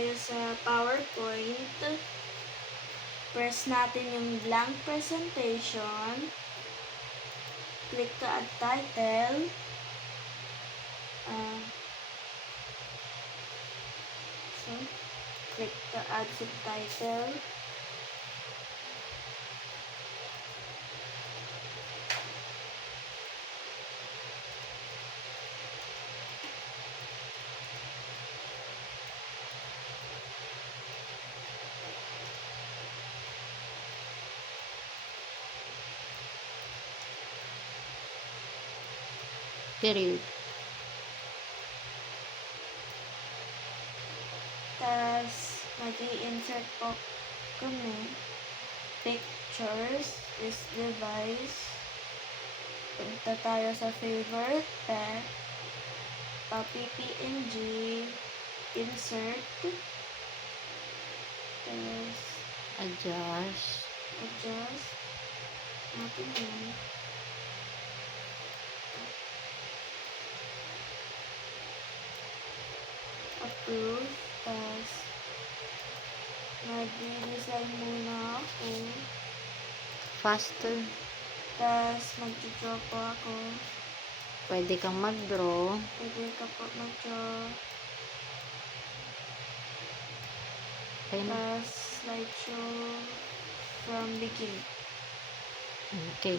tayo sa PowerPoint. Press natin yung blank presentation. Click ka at title. Click ka add subtitle. Period. Tapos, mag-i-insert po kami. Pictures is device. Punta tayo sa favorite path. Copy PNG. Insert. Tapos, Adjust. natin yun. Approve. Tapos, mag-design muna ako. Faster. Tapos, mag-draw po ako. Pwede kang mag-draw. Pwede ka po mag-draw. Okay na. Tapos, slideshow from beginning. Okay.